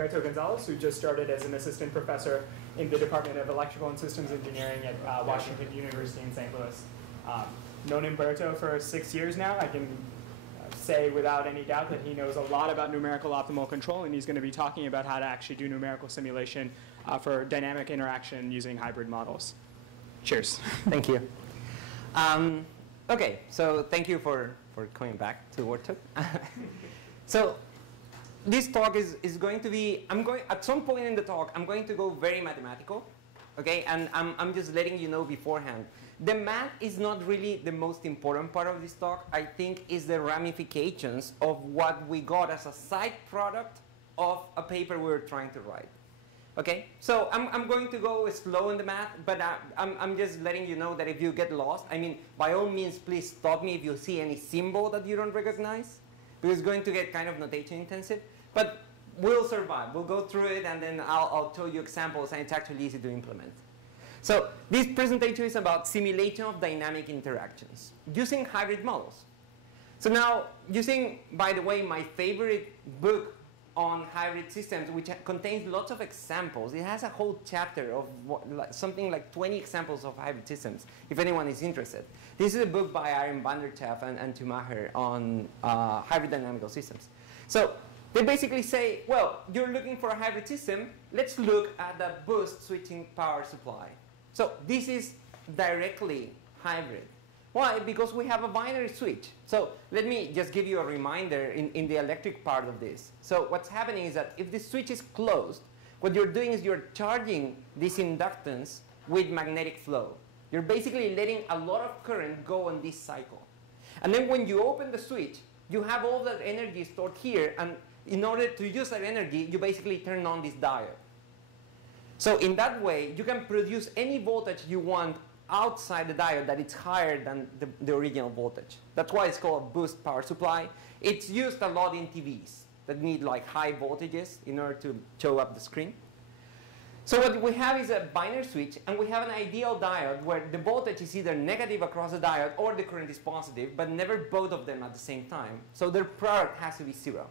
Humberto Gonzalez, who just started as an assistant professor in the Department of Electrical and Systems Engineering at Washington University in St. Louis. Known Humberto for 6 years now. I can say without any doubt that he knows a lot about numerical optimal control, and he's going to be talking about how to actually do numerical simulation for dynamic interaction using hybrid models. Cheers. Thank you. OK, so thank you for coming back to Workshop. So this talk is going to be, at some point in the talk, I'm going to go very mathematical. Okay, and I'm just letting you know beforehand. The math is not really the most important part of this talk. I think is the ramifications of what we got as a side product of a paper we were trying to write. Okay, so I'm going to go slow in the math, but I'm just letting you know that if you get lost, I mean, by all means, please stop me if you see any symbol that you don't recognize, because it's going to get kind of notation intensive. But we'll survive. We'll go through it, and then I'll show you examples, and it's actually easy to implement. So this presentation is about simulation of dynamic interactions using hybrid models. So now, using, by the way, my favorite book on hybrid systems, which contains lots of examples. It has a whole chapter of something like 20 examples of hybrid systems, if anyone is interested. This is a book by Aaron van der Schaaf and Tumacher on hybrid dynamical systems. So they basically say, well, you're looking for a hybrid system. Let's look at the boost switching power supply. So this is directly hybrid. Why? Because we have a binary switch. So let me just give you a reminder in the electric part of this. So what's happening is that if the switch is closed, what you're doing is you're charging this inductance with magnetic flow. You're basically letting a lot of current go on this cycle. And then when you open the switch, you have all that energy stored here. And in order to use that energy, you basically turn on this diode. So in that way, you can produce any voltage you want outside the diode that it's higher than the original voltage. That's why it's called a boost power supply. It's used a lot in TVs that need like high voltages in order to show up the screen. So what we have is a binary switch, and we have an ideal diode where the voltage is either negative across the diode or the current is positive, but never both of them at the same time. So their product has to be 0.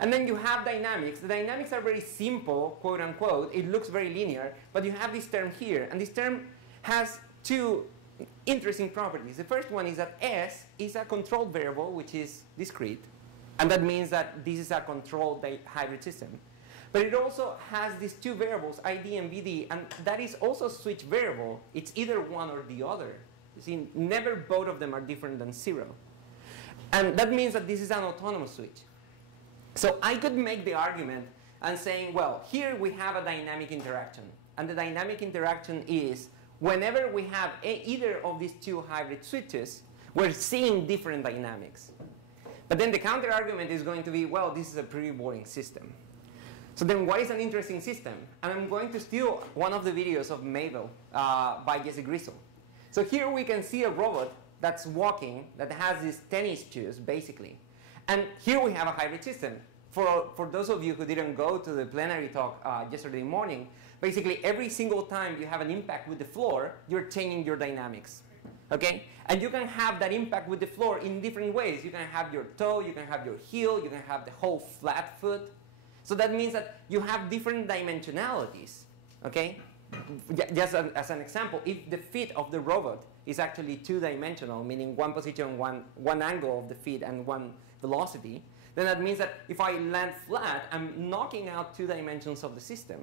And then you have dynamics. The dynamics are very simple, quote unquote. It looks very linear, but you have this term here. And this term has two interesting properties. The first one is that S is a controlled variable, which is discrete. And that means that this is a controlled hybrid system. But it also has these two variables, ID and VD, and that is also a switch variable. It's either one or the other. You see, never both of them are different than 0. And that means that this is an autonomous switch. So I could make the argument and saying, well, here we have a dynamic interaction. And the dynamic interaction is whenever we have either of these two hybrid switches, we're seeing different dynamics. But then the counter argument is going to be, well, this is a pretty boring system. So then what is an interesting system? And I'm going to steal one of the videos of Mabel by Jesse Grisel. So here we can see a robot that's walking, that has these tennis shoes, basically. And here we have a hybrid system. For those of you who didn't go to the plenary talk yesterday morning, basically every single time you have an impact with the floor, you're changing your dynamics. Okay? And you can have that impact with the floor in different ways. You can have your toe, you can have your heel, you can have the whole flat foot. So that means that you have different dimensionalities. Okay? Just as an example, if the feet of the robot is actually two-dimensional, meaning one position, one angle of the feet and one velocity, then that means that if I land flat, I'm knocking out 2 dimensions of the system.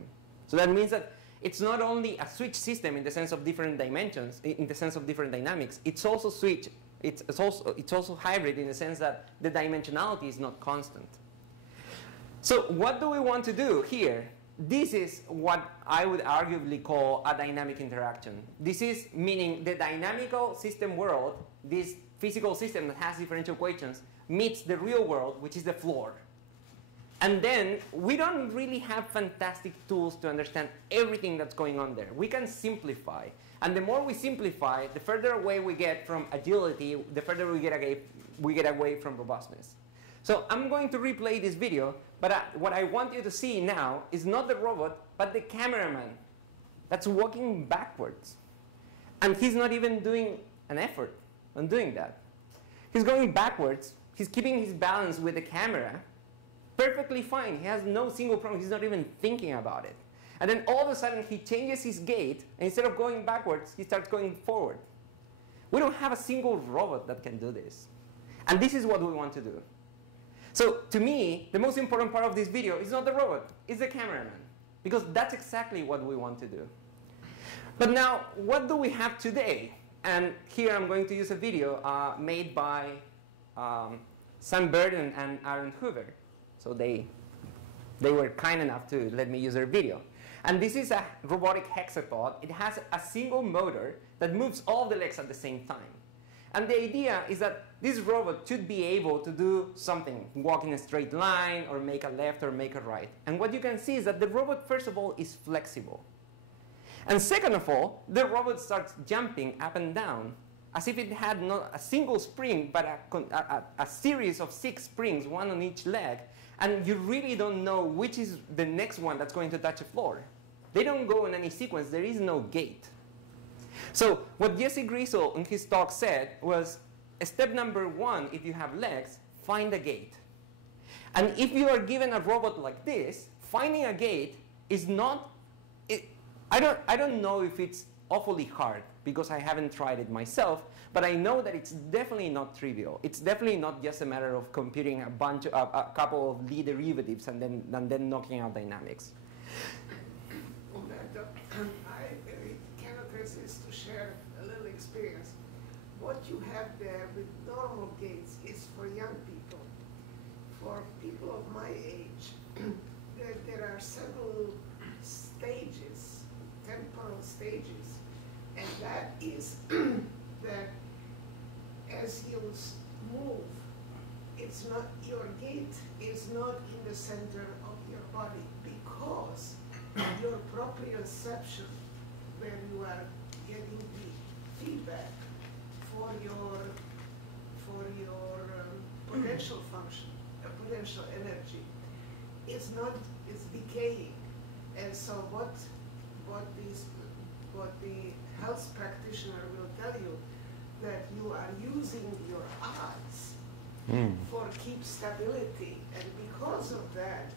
So that means that it's not only a switch system in the sense of different dimensions, in the sense of different dynamics, it's also switch. It's also hybrid in the sense that the dimensionality is not constant. So what do we want to do here? This is what I would arguably call a dynamic interaction. This is meaning the dynamical system world, this physical system that has differential equations, meets the real world, which is the floor. And then we don't really have fantastic tools to understand everything that's going on there. We can simplify. And the more we simplify, the further away we get from agility, the further we get away from robustness. So I'm going to replay this video, but what I want you to see now is not the robot, but the cameraman that's walking backwards. And he's not even doing an effort on doing that. He's going backwards. He's keeping his balance with the camera, perfectly fine. He has no single problem. He's not even thinking about it. And then all of a sudden, he changes his gait, and instead of going backwards, he starts going forward. We don't have a single robot that can do this. And this is what we want to do. So to me, the most important part of this video is not the robot, it's the cameraman. Because that's exactly what we want to do. But now, what do we have today? And here I'm going to use a video made by Sam Burden and Aaron Hoover. So they were kind enough to let me use their video. And this is a robotic hexapod. It has a single motor that moves all the legs at the same time. And the idea is that this robot should be able to do something, walk in a straight line, or make a left, or make a right. And what you can see is that the robot, first of all, is flexible. And second of all, the robot starts jumping up and down, as if it had not a single spring, but a series of 6 springs, one on each leg. And you really don't know which is the next one that's going to touch the floor. They don't go in any sequence. There is no gate. So what Jesse Griesel in his talk said was, step number 1, if you have legs, find a gate. And if you are given a robot like this, finding a gate is not, I don't know if it's awfully hard, because I haven't tried it myself, but I know that it's definitely not trivial. It's definitely not just a matter of computing a couple of Lie derivatives and then knocking out dynamics. Humberto, I cannot resist to share a little experience. What you have there with normal gates is for young people. For people of my age, there are several stages, temporal stages, and that is that as you move, it's not, your gait is not in the center of your body, because your proprioception, where you are getting the feedback for your potential function, potential energy, is decaying. And so what the health practitioner will tell you, that you are using your eyes for keep stability, and because of that,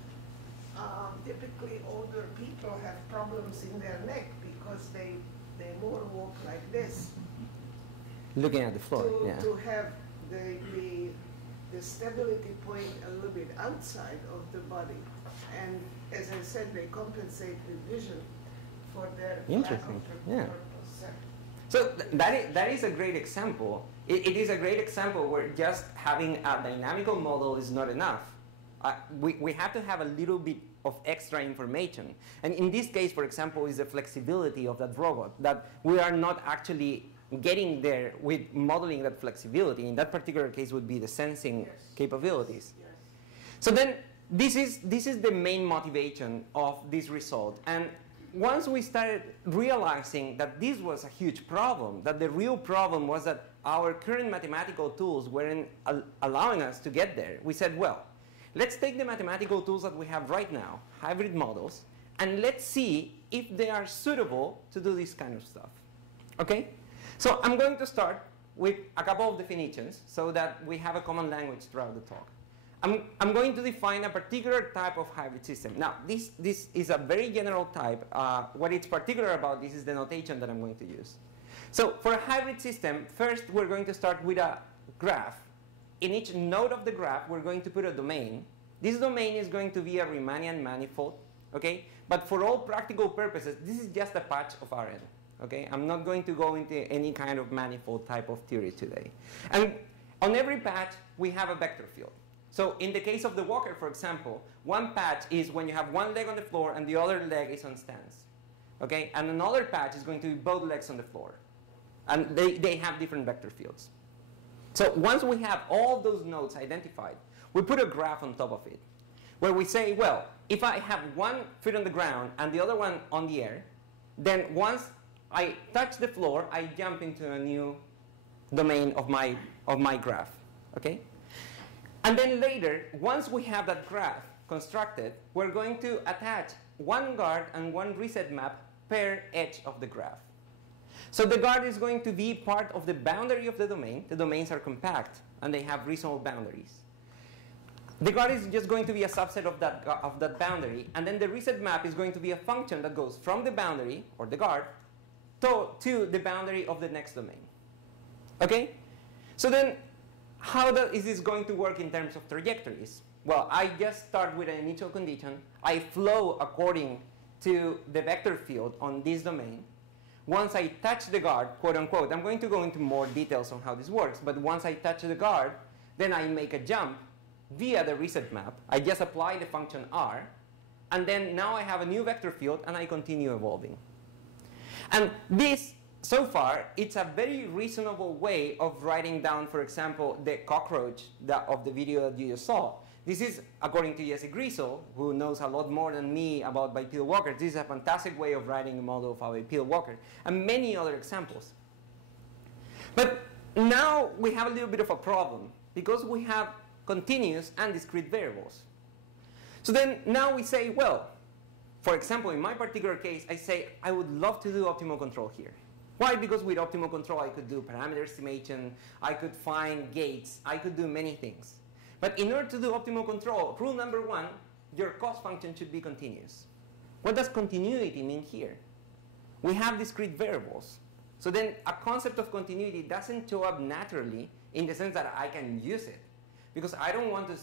typically older people have problems in their neck because they more walk like this. Looking at the floor, to have the stability point a little bit outside of the body. And as I said, they compensate with vision for their interesting, yeah. So that is a great example. It is a great example where just having a dynamical model is not enough. We have to have a little bit of extra information. And in this case, for example, is the flexibility of that robot, that we are not actually getting there with modeling that flexibility. In that particular case would be the sensing capabilities. Yes. So then this is the main motivation of this result. And once we started realizing that this was a huge problem, that the real problem was that our current mathematical tools weren't allowing us to get there, we said, well, let's take the mathematical tools that we have right now, hybrid models, and let's see if they are suitable to do this kind of stuff. Okay? So I'm going to start with a couple of definitions so that we have a common language throughout the talk. I'm going to define a particular type of hybrid system. Now, this is a very general type. What is particular about this is the notation that I'm going to use. So for a hybrid system, first we're going to start with a graph. In each node of the graph, we're going to put a domain. This domain is going to be a Riemannian manifold, okay? But for all practical purposes, this is just a patch of Rn, okay? I'm not going to go into any kind of manifold type of theory today. And on every patch, we have a vector field. So in the case of the walker, for example, one patch is when you have one leg on the floor and the other leg is on stance, okay? And another patch is going to be both legs on the floor. And they have different vector fields. So once we have all those nodes identified, we put a graph on top of it, where we say, well, if I have one foot on the ground and the other one on the air, then once I touch the floor, I jump into a new domain of my graph, okay? And then later, once we have that graph constructed, we're going to attach one guard and one reset map per edge of the graph. So the guard is going to be part of the boundary of the domain. The domains are compact, and they have reasonable boundaries. The guard is just going to be a subset of that boundary, and then the reset map is going to be a function that goes from the boundary, or the guard, to the boundary of the next domain. Okay? So then, how is this going to work in terms of trajectories? Well, I just start with an initial condition. I flow according to the vector field on this domain. Once I touch the guard, quote unquote, I'm going to go into more details on how this works, but once I touch the guard, then I make a jump via the reset map. I just apply the function r, and then now I have a new vector field, and I continue evolving. And this, so far, it's a very reasonable way of writing down, for example, the cockroach of the video that you just saw. This is, according to Jesse Griesel, who knows a lot more than me about bipedal walkers, this is a fantastic way of writing a model of a bipedal walker, and many other examples. But now we have a little bit of a problem, because we have continuous and discrete variables. So then now we say, well, for example, in my particular case, I say, I would love to do optimal control here. Why? Because with optimal control, I could do parameter estimation, I could find gates, I could do many things. But in order to do optimal control, rule number one, your cost function should be continuous. What does continuity mean here? We have discrete variables. So then a concept of continuity doesn't show up naturally in the sense that I can use it. Because I don't want to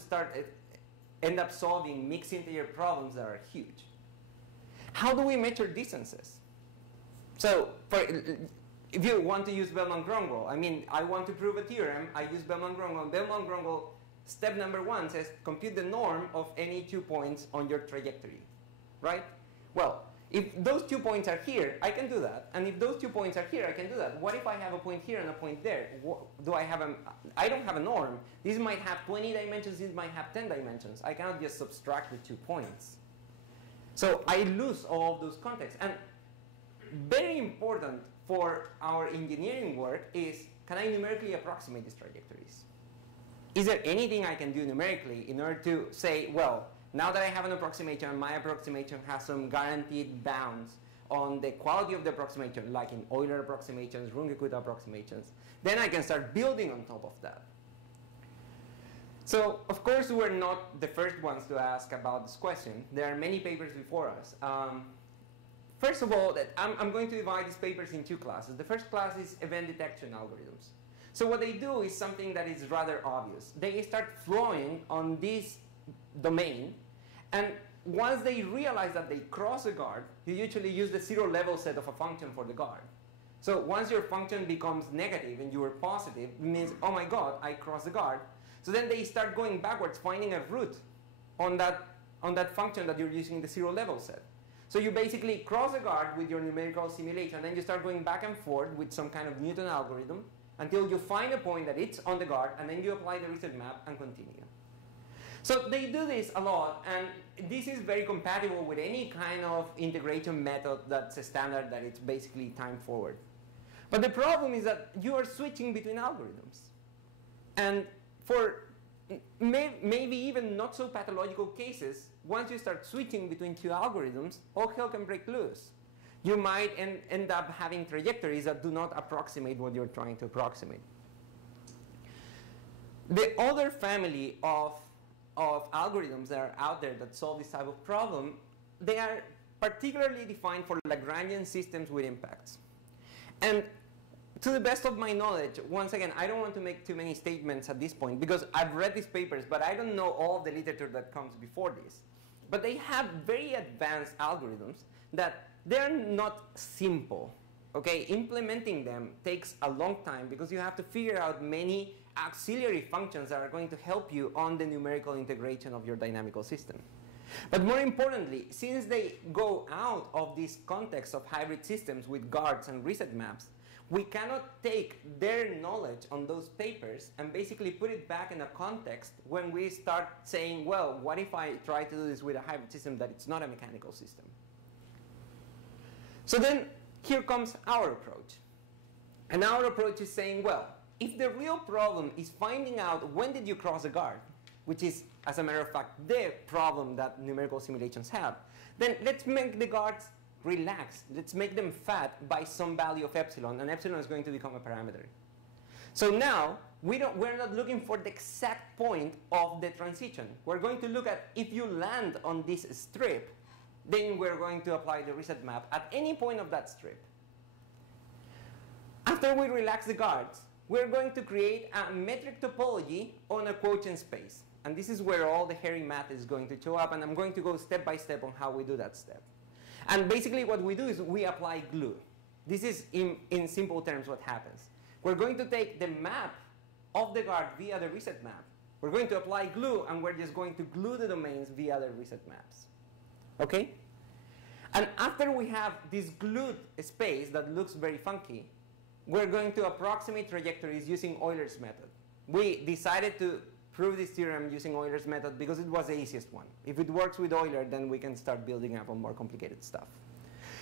end up solving mixed integer problems that are huge. How do we measure distances? So if you want to use Bellman-Grunwald, I mean, I want to prove a theorem, I use Bellman-Grunwald. Bellman-Grunwald, step number one says compute the norm of any 2 points on your trajectory, right? Well, if those 2 points are here, I can do that. And if those 2 points are here, I can do that. What if I have a point here and a point there? I don't have a norm. This might have 20 dimensions, this might have 10 dimensions. I cannot just subtract the 2 points. So I lose all of those contexts. And very important for our engineering work is, can I numerically approximate these trajectories? Is there anything I can do numerically in order to say, well, now that I have an approximation, my approximation has some guaranteed bounds on the quality of the approximation, like in Euler approximations, Runge-Kutta approximations, then I can start building on top of that. So, of course, we're not the first ones to ask about this question. There are many papers before us. First of all, I'm going to divide these papers in two classes. The first class is event detection algorithms. So what they do is something that is rather obvious. They start flowing on this domain, and once they realize that they cross a guard, you usually use the zero level set of a function for the guard. So once your function becomes negative and you are positive, it means, oh my god, I crossed the guard. So then they start going backwards, finding a root on that function that you're using the zero level set. So you basically cross a guard with your numerical simulation, and then you start going back and forth with some kind of Newton algorithm until you find a point that it's on the guard, and then you apply the reset map and continue. So they do this a lot, and this is very compatible with any kind of integration method that's a standard, that it's basically time forward. But the problem is that you are switching between algorithms. And for maybe even not so pathological cases, once you start switching between two algorithms, all hell can break loose. You might end up having trajectories that do not approximate what you're trying to approximate. The other family of algorithms that are out there that solve this type of problem, they are particularly defined for Lagrangian systems with impacts. And to the best of my knowledge, once again, I don't want to make too many statements at this point because I've read these papers, but I don't know all of the literature that comes before this. But they have very advanced algorithms that they're not simple. Okay, implementing them takes a long time because you have to figure out many auxiliary functions that are going to help you on the numerical integration of your dynamical system. But more importantly, since they go out of this context of hybrid systems with guards and reset maps, we cannot take their knowledge on those papers and basically put it back in a context when we start saying, well, what if I try to do this with a hybrid system that it's not a mechanical system? So then here comes our approach. And our approach is saying, well, if the real problem is finding out when did you cross a guard, which is, as a matter of fact, the problem that numerical simulations have, then let's make the guards relaxed. Let's make them fat by some value of epsilon, and epsilon is going to become a parameter. So now, we're not looking for the exact point of the transition. We're going to look at if you land on this strip, then we're going to apply the reset map at any point of that strip. After we relax the guards, we're going to create a metric topology on a quotient space. And this is where all the hairy math is going to show up, and I'm going to go step by step on how we do that step. And basically what we do is we apply glue. This is, in simple terms, what happens. We're going to take the map of the guard via the reset map. We're going to apply glue, and we're just going to glue the domains via the reset maps. Okay? And after we have this glued space that looks very funky, we're going to approximate trajectories using Euler's method. We decided to prove this theorem using Euler's method because it was the easiest one. If it works with Euler, then we can start building up on more complicated stuff.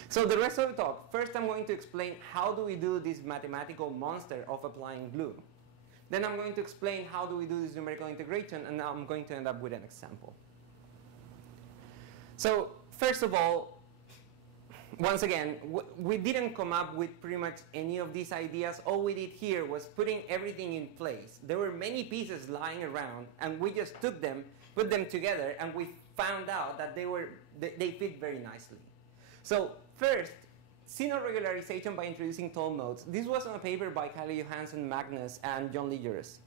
So the rest of the talk, first I'm going to explain how do we do this mathematical monster of applying glue. Then I'm going to explain how do we do this numerical integration, and now I'm going to end up with an example. So first of all, once again, we didn't come up with pretty much any of these ideas. All we did here was putting everything in place. There were many pieces lying around, and we just took them, put them together, and we found out that they fit very nicely. So first, Sino regularization by introducing tall modes. This was on a paper by Kalle Johansson, Magnus, and John Ligeres.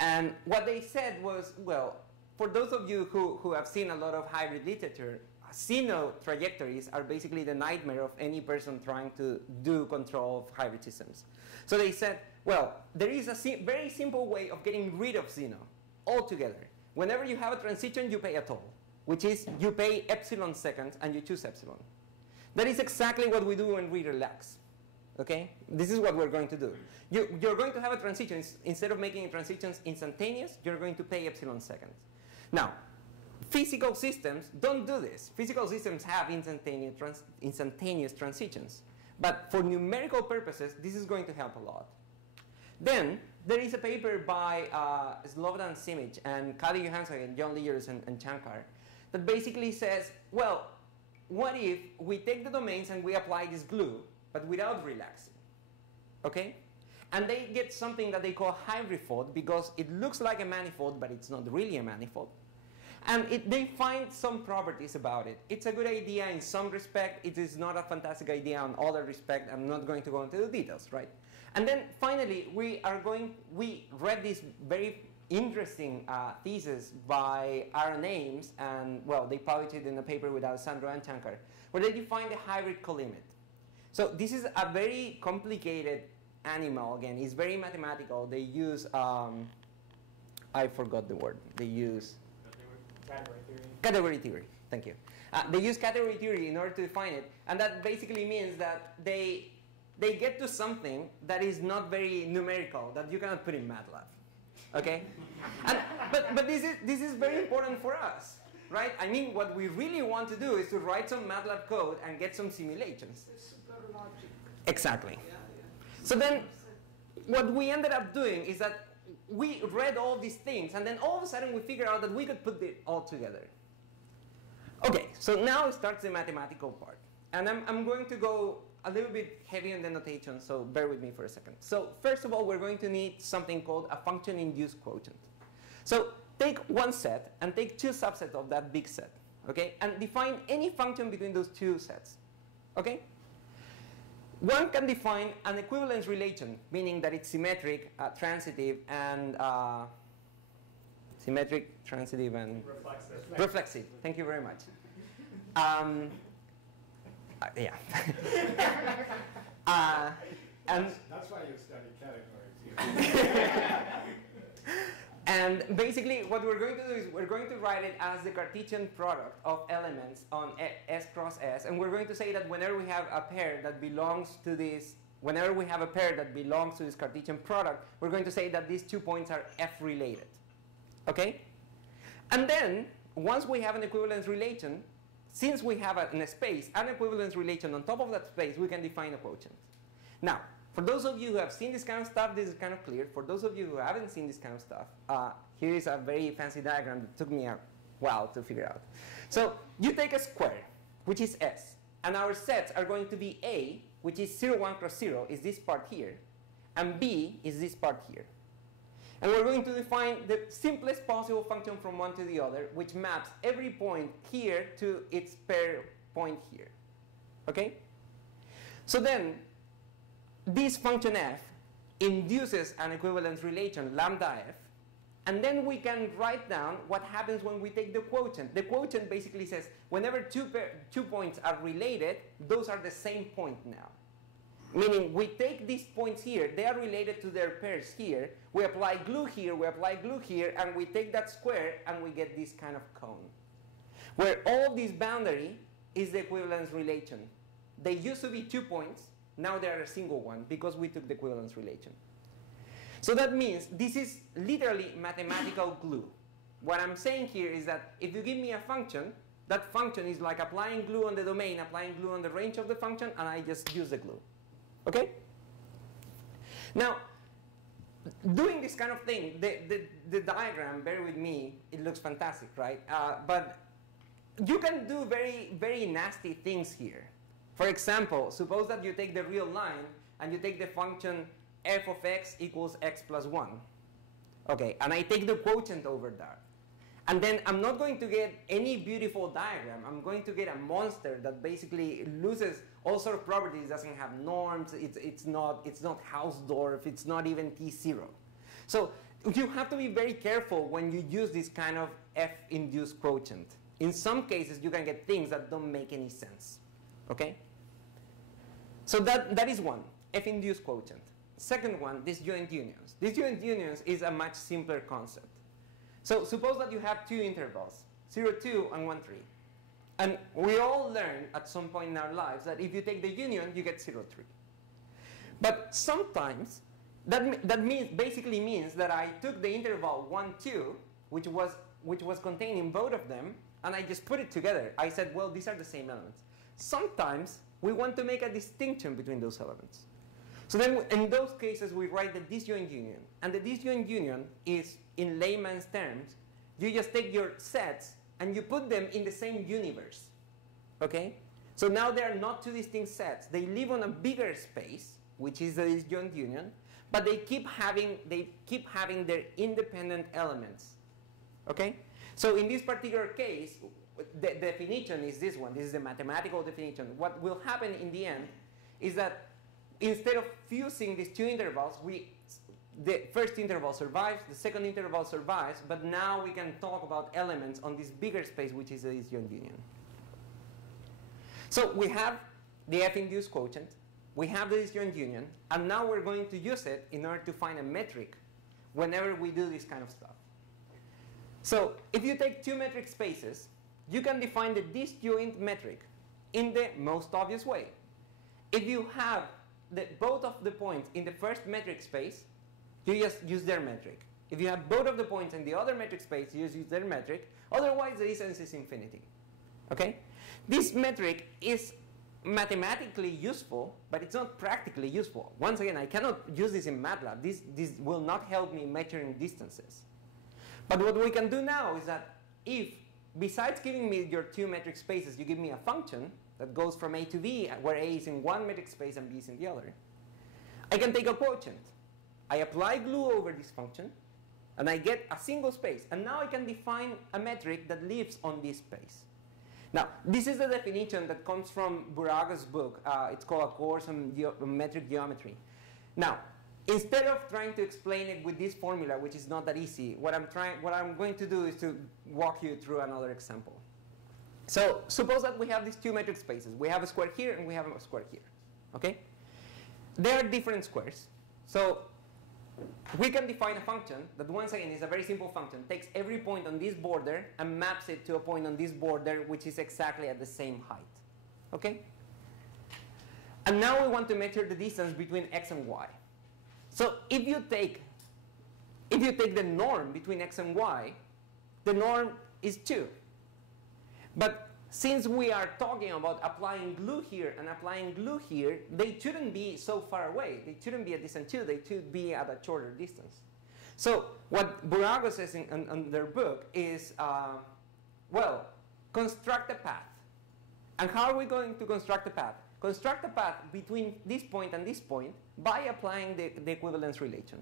And what they said was, well, for those of you who have seen a lot of hybrid literature, Sino trajectories are basically the nightmare of any person trying to do control of hybrid systems. So they said, well, there is a very simple way of getting rid of Sino altogether. Whenever you have a transition, you pay a toll, which is you pay epsilon seconds and you choose epsilon. That is exactly what we do when we relax. Okay? This is what we're going to do. You're going to have a transition. Instead of making transitions instantaneous, you're going to pay epsilon seconds. Now, physical systems don't do this. Physical systems have instantaneous transitions. But for numerical purposes, this is going to help a lot. Then, there is a paper by Slobodan Simic and Kalle Johansson and John Ligeres and Shankar that basically says, well, what if we take the domains and we apply this glue, but without relaxing? Okay? And they get something that they call hybrifold because it looks like a manifold, but it's not really a manifold. And they find some properties about it. It's a good idea in some respect. It is not a fantastic idea in other respect. I'm not going to go into the details, right? And then finally, we read this very interesting thesis by Aaron Ames, and well, they published it in a paper with Alessandro and Shankar, where they define the hybrid colimit. So this is a very complicated animal. Again, it's very mathematical. They use, I forgot the word. They use Category theory. Category theory, thank you. They use category theory in order to define it, and that basically means that they get to something that is not very numerical, that you cannot put in MATLAB, okay? But this is very important for us, right? I mean, what we really want to do is to write some MATLAB code and get some simulations. Super logic. Exactly. Yeah, yeah. So then, what we ended up doing is that we read all these things, and then all of a sudden we figured out that we could put it all together. Okay, so now starts the mathematical part. And I'm going to go a little bit heavy on the notation, so bear with me for a second. So first of all, we're going to need something called a function-induced quotient. So take one set and take two subsets of that big set, okay? And define any function between those two sets, okay? One can define an equivalence relation, meaning that it's symmetric, transitive, and Reflexive. reflexive. Thank you very much. Yeah. And That's why you study categories. And basically, what we're going to do is we're going to write it as the Cartesian product of elements on S cross S, and we're going to say that whenever we have a pair that belongs to this, Cartesian product, we're going to say that these 2 points are F related. Okay? And then, once we have an equivalence relation, since we have in a space an equivalence relation on top of that space, we can define a quotient. Now, for those of you who have seen this kind of stuff, this is kind of clear. For those of you who haven't seen this kind of stuff, here is a very fancy diagram that took me a while to figure out. So you take a square, which is S, and our sets are going to be A, which is 0, 1 cross 0, is this part here. and b is this part here. And we're going to define the simplest possible function from one to the other, which maps every point here to its pair point here. Okay? So then, this function f induces an equivalence relation, lambda f, and then we can write down what happens when we take the quotient. The quotient basically says whenever two points are related, those are the same point now. Meaning we take these points here, they are related to their pairs here, we apply glue here, and we take that square and we get this kind of cone. Where all this boundary is the equivalence relation. They used to be 2 points, now they are a single one because we took the equivalence relation. So that means this is literally mathematical glue. What I'm saying here is that if you give me a function, that function is like applying glue on the domain, applying glue on the range of the function, and I just use the glue. Okay? Now, doing this kind of thing, the diagram, bear with me, it looks fantastic, right? But you can do very, very nasty things here. For example, suppose that you take the real line and you take the function f of x equals x plus 1. Okay, and I take the quotient over that. And then I'm not going to get any beautiful diagram. I'm going to get a monster that basically loses all sort of properties, doesn't have norms, it's not Hausdorff, it's not even T0. So you have to be very careful when you use this kind of F-induced quotient. In some cases, you can get things that don't make any sense. Okay? So that is one, F-induced quotient. Second one, disjoint unions. Disjoint unions is a much simpler concept. So suppose that you have two intervals, 0, 2 and 1, 3. And we all learn at some point in our lives that if you take the union, you get 0, 3. But sometimes that basically means that I took the interval 1, 2, which was contained in both of them, and I just put it together. I said, well, these are the same elements. Sometimes we want to make a distinction between those elements. So then in those cases, we write the disjoint union. And the disjoint union is, in layman's terms, you just take your sets and you put them in the same universe. Okay? So now they are not two distinct sets. They live on a bigger space, which is the disjoint union, but they keep having their independent elements. Okay? So in this particular case, the definition is this one. This is the mathematical definition. What will happen in the end is that instead of fusing these two intervals, the first interval survives, the second interval survives, but now we can talk about elements on this bigger space, which is the disjoint union. So we have the F-induced quotient, we have the disjoint union, and now we're going to use it in order to find a metric whenever we do this kind of stuff. So if you take two metric spaces, you can define the disjoint metric in the most obvious way. If you have both of the points in the first metric space, you just use their metric. If you have both of the points in the other metric space, you just use their metric. Otherwise, the distance is infinity. Okay? This metric is mathematically useful, but it's not practically useful. Once again, I cannot use this in MATLAB. This will not help me measuring distances. But what we can do now is that if, besides giving me your two metric spaces, you give me a function that goes from A to B, where A is in one metric space and B is in the other, I can take a quotient. I apply glue over this function, and I get a single space. And now I can define a metric that lives on this space. Now, this is the definition that comes from Buragos' book. It's called A Course on Metric Geometry. Now, instead of trying to explain it with this formula, which is not that easy, what I'm going to do is to walk you through another example. So suppose that we have these two metric spaces. We have a square here and we have a square here. Okay? They are different squares. So we can define a function that, once again, is a very simple function. Takes every point on this border and maps it to a point on this border, which is exactly at the same height. Okay? And now we want to measure the distance between x and y. So if you take the norm between x and y, the norm is 2. But since we are talking about applying glue here and applying glue here, they shouldn't be so far away. They shouldn't be at distance 2. They should be at a shorter distance. So what Buragos says in their book is, well, construct a path. And how are we going to construct a path? construct a path between this point and this point by applying the equivalence relation.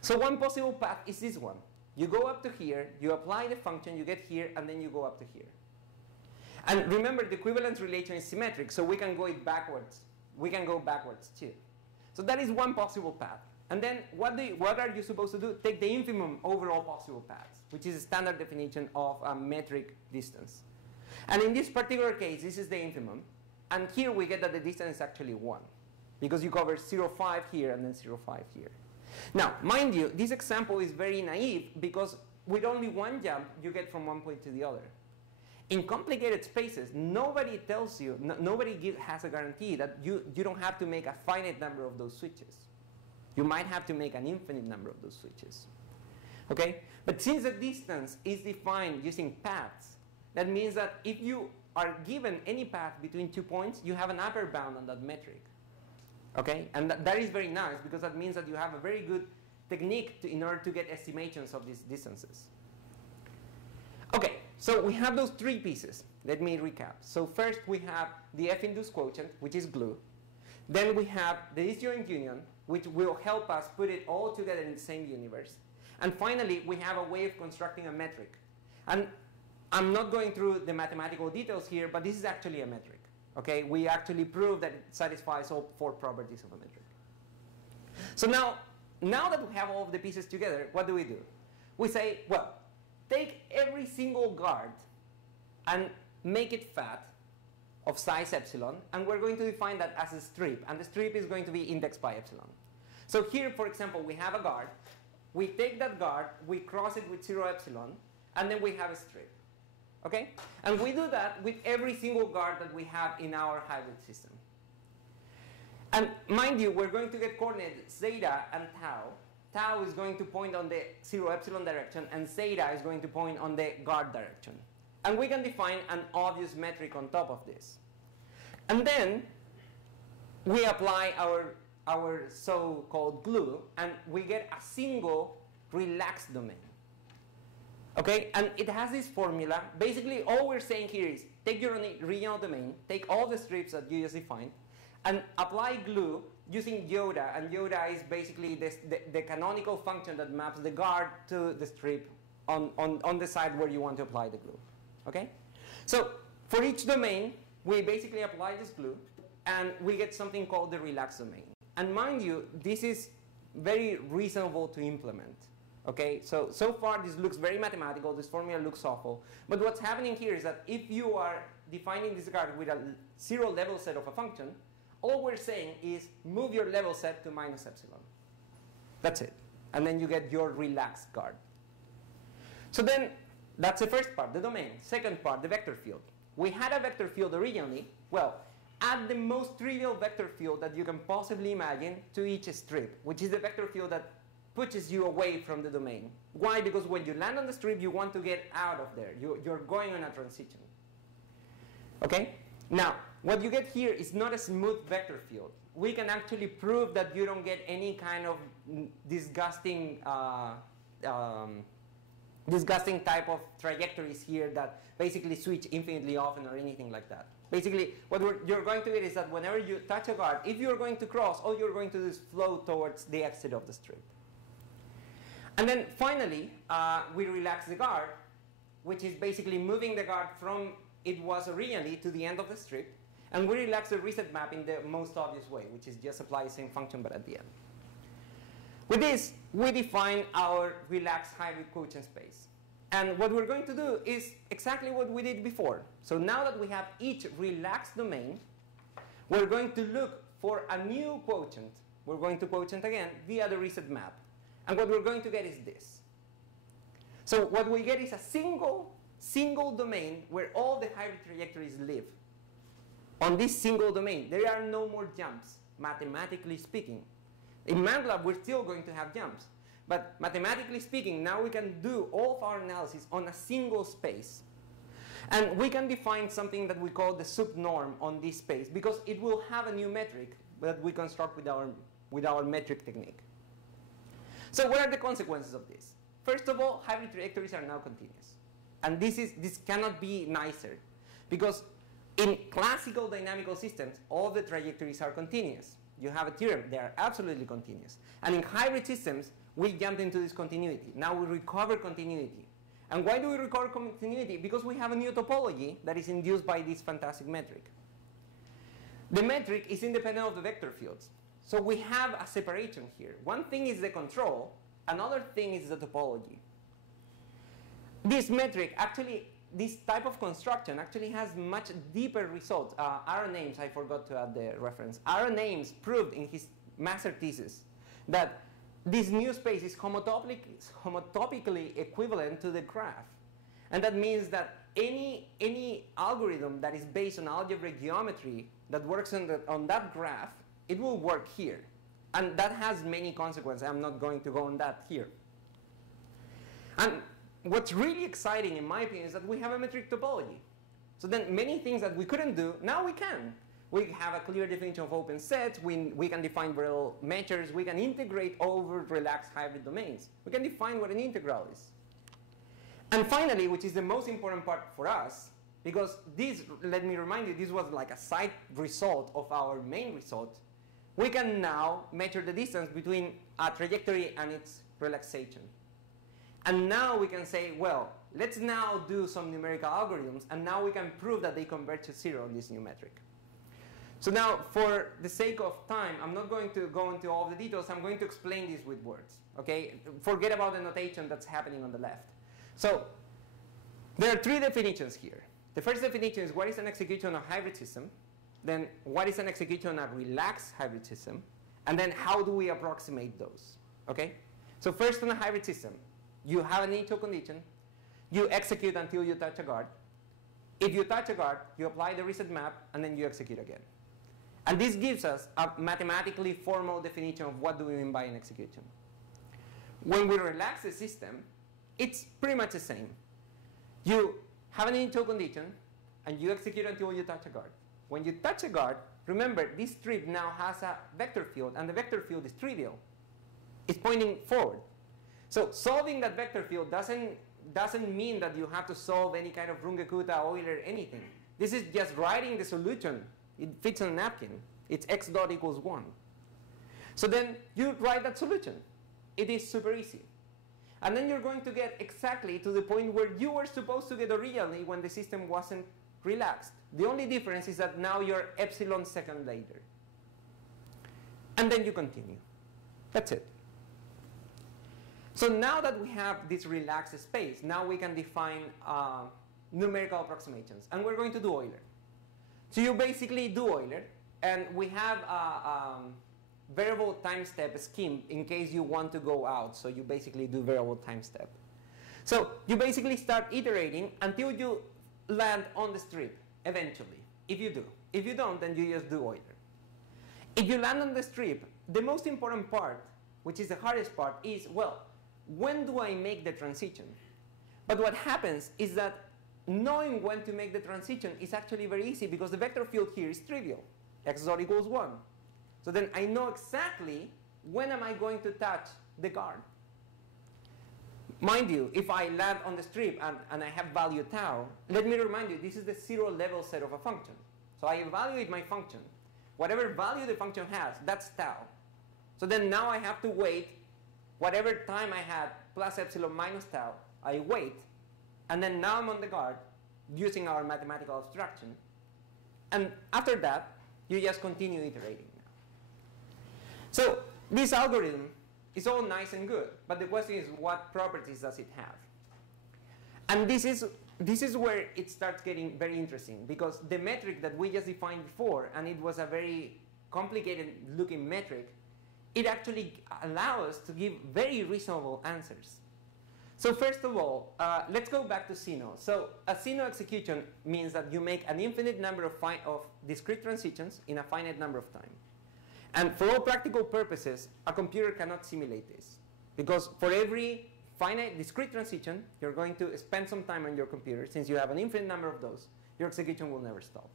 So one possible path is this one. You go up to here, you apply the function, you get here, and then you go up to here. And remember, the equivalence relation is symmetric, so we can go it backwards. We can go backwards too. So that is one possible path. And then what are you supposed to do? Take the infimum over all possible paths, which is a standard definition of a metric distance. And in this particular case, this is the infimum. And here we get that the distance is actually 1, because you cover 0,5 here and then 0,5 here. Now, mind you, this example is very naive, because with only one jump, you get from one point to the other. In complicated spaces, nobody tells you, nobody has a guarantee that you don't have to make a finite number of those switches. You might have to make an infinite number of those switches. Okay? But since the distance is defined using paths, that means that if you are given any path between 2 points, you have an upper bound on that metric. Okay? And that is very nice, because that means that you have a very good technique in order to get estimations of these distances. Okay, so we have those 3 pieces. Let me recap. So first we have the F-induced quotient, which is glue. Then we have the disjoint union, which will help us put it all together in the same universe. And finally, we have a way of constructing a metric. And I'm not going through the mathematical details here, but this is actually a metric. Okay, we actually prove that it satisfies all 4 properties of a metric. So now that we have all of the pieces together, what do? We say, well, take every single guard and make it fat of size epsilon, and we're going to define that as a strip, and the strip is going to be indexed by epsilon. So here, for example, we have a guard. We take that guard, we cross it with 0 epsilon, and then we have a strip. Okay? And we do that with every single guard that we have in our hybrid system. And mind you, we're going to get coordinates zeta and tau. Tau is going to point on the 0 epsilon direction, and zeta is going to point on the guard direction. And we can define an obvious metric on top of this. And then we apply our so-called glue, and we get a single relaxed domain. Okay? And it has this formula. Basically, all we're saying here is take your regional domain, take all the strips that you just defined, and apply glue using Yoda. And Yoda is basically the canonical function that maps the guard to the strip on the side where you want to apply the glue. Okay? So for each domain, we basically apply this glue, and we get something called the relaxed domain. And mind you, this is very reasonable to implement. Okay? So far, this looks very mathematical. This formula looks awful. But what's happening here is that if you are defining this guard with a 0 level set of a function, all we're saying is move your level set to minus epsilon. That's it. And then you get your relaxed guard. So then, that's the first part, the domain. Second part, the vector field. We had a vector field originally. Well, add the most trivial vector field that you can possibly imagine to each strip, which is the vector field that pushes you away from the domain. Why? Because when you land on the strip, you want to get out of there. You're going on a transition. Okay? Now, what you get here is not a smooth vector field. We can actually prove that you don't get any kind of disgusting type of trajectories here that basically switch infinitely often or anything like that. Basically, what you're going to get is that whenever you touch a guard, if you're going to cross, all you're going to do is flow towards the exit of the strip. And then finally, we relax the guard, which is basically moving the guard from it was originally to the end of the strip. And we relax the reset map in the most obvious way, which is just apply the same function but at the end. With this, we define our relaxed hybrid quotient space. And what we're going to do is exactly what we did before. So now that we have each relaxed domain, we're going to look for a new quotient. We're going to quotient again via the reset map. And what we're going to get is this. So what we get is a single domain where all the hybrid trajectories live. On this single domain, there are no more jumps, mathematically speaking. In MATLAB, we're still going to have jumps. But mathematically speaking, now we can do all of our analysis on a single space. And we can define something that we call the subnorm on this space, because it will have a new metric that we construct with our metric technique. So what are the consequences of this? First of all, hybrid trajectories are now continuous. And this cannot be nicer, because In classical dynamical systems, all the trajectories are continuous. You have a theorem, they are absolutely continuous. And in hybrid systems, we jumped into this continuity. Now we recover continuity. And why do we recover continuity? Because we have a new topology that is induced by this fantastic metric. The metric is independent of the vector fields. So we have a separation here. One thing is the control, another thing is the topology. This metric actually, this type of construction actually has much deeper results. Aaron Ames, I forgot to add the reference. Aaron Ames proved in his master thesis that this new space is homotopically equivalent to the graph. And that means that any algorithm that is based on algebraic geometry that works on that graph, it will work here. And that has many consequences. I'm not going to go on that here. And what's really exciting, in my opinion, is that we have a metric topology. So then many things that we couldn't do, now we can. We have a clear definition of open sets. We can define variable measures. We can integrate over relaxed hybrid domains. We can define what an integral is. And finally, which is the most important part for us, because this, let me remind you, this was like a side result of our main result, we can now measure the distance between a trajectory and its relaxation. And now we can say, well, let's now do some numerical algorithms, and now we can prove that they converge to zero on this new metric. So now, for the sake of time, I'm not going to go into all the details. I'm going to explain this with words. Okay? Forget about the notation that's happening on the left. So there are three definitions here. The first definition is what is an execution on a hybrid system. Then what is an execution on a relaxed hybrid system. And then how do we approximate those? Okay? So first, on a hybrid system, you have an initial condition. You execute until you touch a guard. If you touch a guard, you apply the reset map, and then you execute again. And this gives us a mathematically formal definition of what do we mean by an execution. When we relax the system, it's pretty much the same. You have an initial condition, and you execute until you touch a guard. When you touch a guard, remember, this strip now has a vector field, and the vector field is trivial. It's pointing forward. So solving that vector field doesn't mean that you have to solve any kind of Runge-Kutta, Euler, anything. This is just writing the solution. It fits on a napkin. It's x dot equals 1. So then you write that solution. It is super easy. And then you're going to get exactly to the point where you were supposed to get originally when the system wasn't relaxed. The only difference is that now you're epsilon second later. And then you continue. That's it. So now that we have this relaxed space, now we can define numerical approximations. And we're going to do Euler. So you basically do Euler, and we have a variable time step scheme in case you want to go out. So you basically do variable time step. So you basically start iterating until you land on the strip eventually, if you do. If you don't, then you just do Euler. If you land on the strip, the most important part, which is the hardest part, is, well, when do I make the transition? But what happens is that knowing when to make the transition is actually very easy because the vector field here is trivial. X dot equals 1. So then I know exactly when am I going to touch the guard. Mind you, if I land on the strip and I have value tau, let me remind you, this is the zero level set of a function. So I evaluate my function. Whatever value the function has, that's tau. So then now I have to wait whatever time I had plus epsilon minus tau, I wait. And then now I'm on the guard using our mathematical abstraction. And after that, you just continue iterating. So this algorithm is all nice and good, but the question is, what properties does it have? And this is where it starts getting very interesting, because the metric that we just defined before, and it was a very complicated looking metric, it actually allows us to give very reasonable answers. So first of all, let's go back to CINO. So a CINO execution means that you make an infinite number of discrete transitions in a finite number of time. And for all practical purposes, a computer cannot simulate this. Because for every finite discrete transition, you're going to spend some time on your computer. Since you have an infinite number of those, your execution will never stop.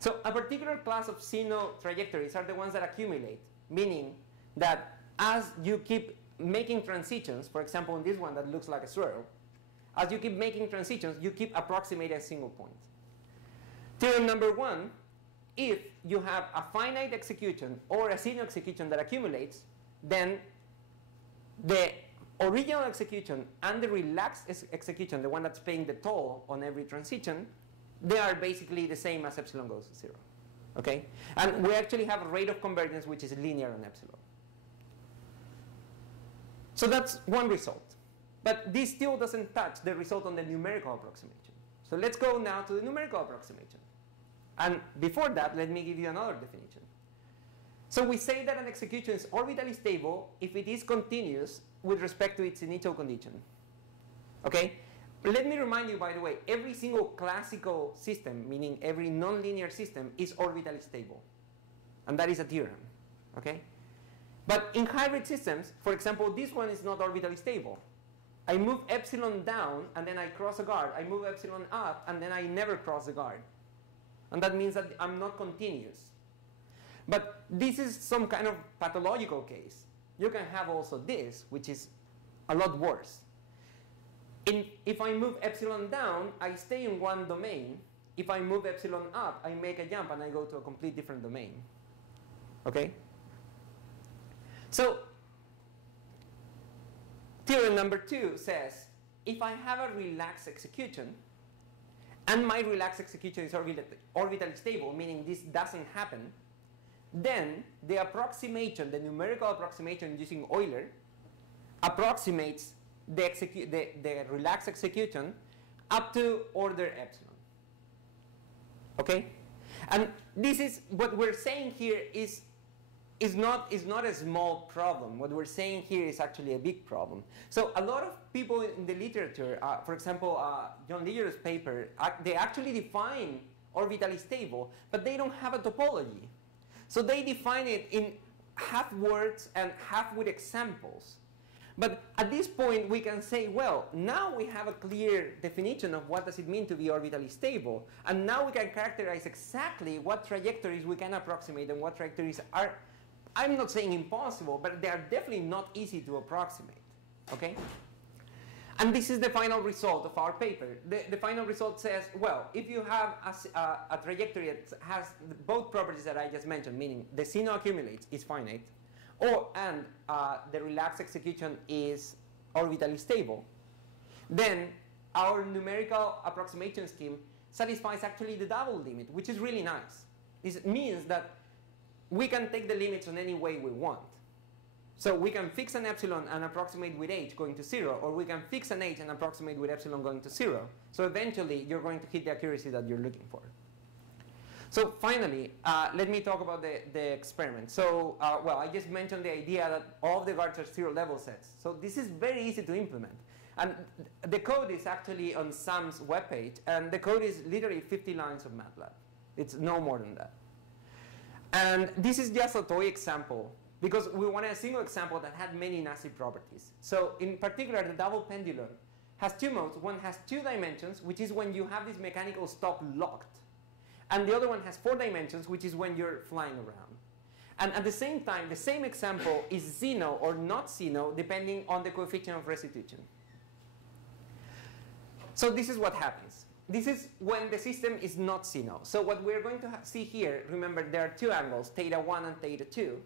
So a particular class of CINO trajectories are the ones that accumulate, meaning that as you keep making transitions, for example, in this one that looks like a swirl, as you keep making transitions, you keep approximating a single point. Theorem number 1, if you have a finite execution or a sino execution that accumulates, then the original execution and the relaxed execution, the one that's paying the toll on every transition, they are basically the same as epsilon goes to 0. Okay? And we actually have a rate of convergence which is linear on epsilon. So that's one result. But this still doesn't touch the result on the numerical approximation. So let's go now to the numerical approximation. And before that, let me give you another definition. So we say that an execution is orbitally stable if it is continuous with respect to its initial condition. Okay? Let me remind you, by the way, every single classical system, meaning every nonlinear system, is orbitally stable. And that is a theorem. Okay? But in hybrid systems, for example, this one is not orbitally stable. I move epsilon down, and then I cross a guard. I move epsilon up, and then I never cross the guard. And that means that I'm not continuous. But this is some kind of pathological case. You can have also this, which is a lot worse. If I move epsilon down, I stay in one domain. If I move epsilon up, I make a jump, and I go to a complete different domain. Okay? So, theorem number 2 says, if I have a relaxed execution, and my relaxed execution is orbitally stable, meaning this doesn't happen, then the approximation, the numerical approximation using Euler, approximates the relaxed execution up to order epsilon. Okay? And this is, what we're saying here is not a small problem. What we're saying here is actually a big problem. So a lot of people in the literature, for example, John Liger's paper, they actually define orbitally stable, but they don't have a topology. So they define it in half words and half with examples. But at this point, we can say, well, now we have a clear definition of what does it mean to be orbitally stable. And now we can characterize exactly what trajectories we can approximate and what trajectories are, I'm not saying impossible, but they are definitely not easy to approximate. Okay? And this is the final result of our paper. The final result says, well, if you have a trajectory that has both properties that I just mentioned, meaning the sino accumulates, is finite, and the relaxed execution is orbitally stable, then our numerical approximation scheme satisfies actually the double limit, which is really nice. This means that we can take the limits on any way we want. So we can fix an epsilon and approximate with h going to 0, or we can fix an h and approximate with epsilon going to 0. So eventually, you're going to hit the accuracy that you're looking for. So finally, let me talk about the experiment. So, well, I just mentioned the idea that all of the guards are 0 level sets. So this is very easy to implement. And the code is actually on Sam's webpage, and the code is literally 50 lines of MATLAB. It's no more than that. And this is just a toy example, because we wanted a single example that had many nasty properties. So in particular, the double pendulum has two modes. One has 2 dimensions, which is when you have this mechanical stop locked. And the other one has 4 dimensions, which is when you're flying around. And at the same time, the same example is Zeno or not Zeno, depending on the coefficient of restitution. So this is what happens. This is when the system is not Zeno. So what we're going to see here, remember there are 2 angles, theta 1 and theta 2.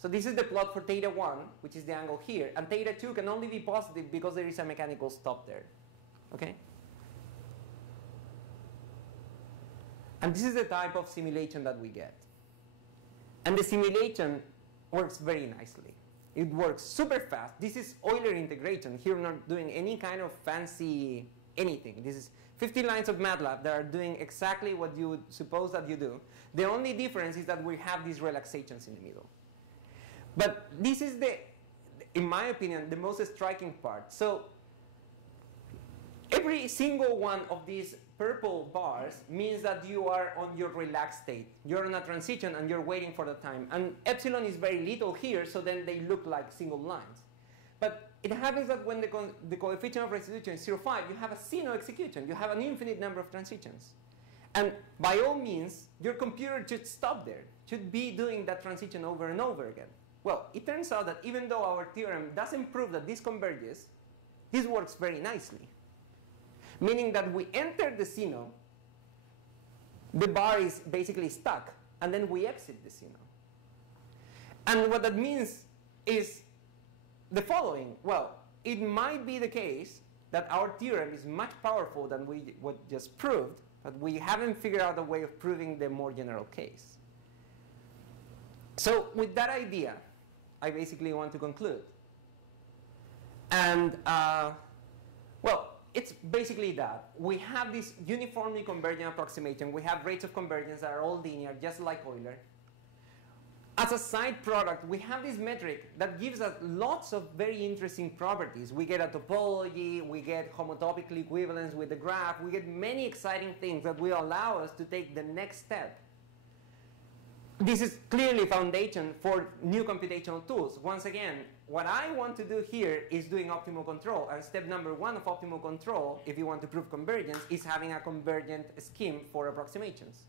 So this is the plot for theta 1, which is the angle here. And theta 2 can only be positive because there is a mechanical stop there. Okay? And this is the type of simulation that we get. And the simulation works very nicely. It works super fast. This is Euler integration. Here we're not doing any kind of fancy anything. This is 50 lines of MATLAB that are doing exactly what you would suppose that you do. The only difference is that we have these relaxations in the middle. But this is in my opinion, the most striking part. So every single one of these purple bars means that you are on your relaxed state. You're on a transition and you're waiting for the time. And epsilon is very little here, so then they look like single lines. But it happens that when the coefficient of restitution is 0.5, you have a Zeno execution. You have an infinite number of transitions. And by all means, your computer should stop there, should be doing that transition over and over again. Well, it turns out that even though our theorem doesn't prove that this converges, this works very nicely. Meaning that we enter the Zeno, the bar is basically stuck, and then we exit the CNO. And what that means is the following. Well, it might be the case that our theorem is much powerful than what just proved, but we haven't figured out a way of proving the more general case. So with that idea, I basically want to conclude. And well, it's basically that. We have this uniformly convergent approximation. We have rates of convergence that are all linear, just like Euler. As a side product, we have this metric that gives us lots of very interesting properties. We get a topology, we get homotopic equivalence with the graph, we get many exciting things that will allow us to take the next step. This is clearly foundation for new computational tools. Once again, what I want to do here is doing optimal control. And step number 1 of optimal control, if you want to prove convergence, is having a convergent scheme for approximations.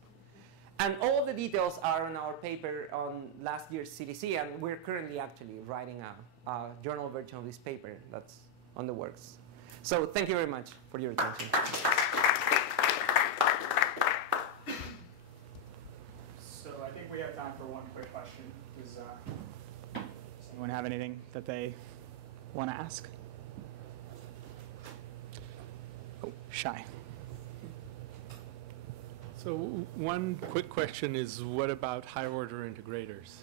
And all the details are on our paper on last year's CDC, and we're currently actually writing a journal version of this paper that's on the works. So thank you very much for your attention. So I think we have time for one quick question. Does anyone have anything that they want to ask? Oh, shy. So one quick question is, what about higher order integrators?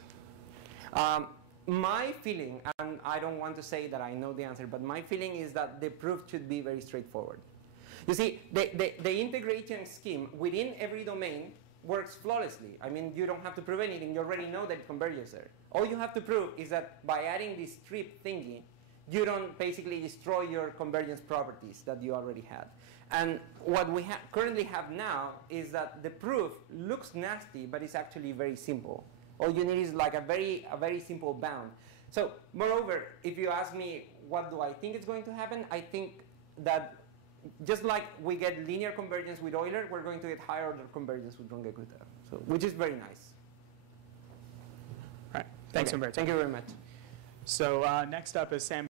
My feeling, and I don't want to say that I know the answer, but my feeling is that the proof should be very straightforward. You see, the integration scheme within every domain works flawlessly. I mean, you don't have to prove anything. You already know that it converges there. All you have to prove is that by adding this strip thingy, you don't basically destroy your convergence properties that you already had. And what we currently have now is that the proof looks nasty, but it's actually very simple. All you need is like a very simple bound. So moreover, if you ask me what do I think is going to happen, I think that just like we get linear convergence with Euler, we're going to get higher order convergence with Runge-Kutta, so which is very nice. All right. Thanks, Humberto. Thank you very much. So next up is Sam.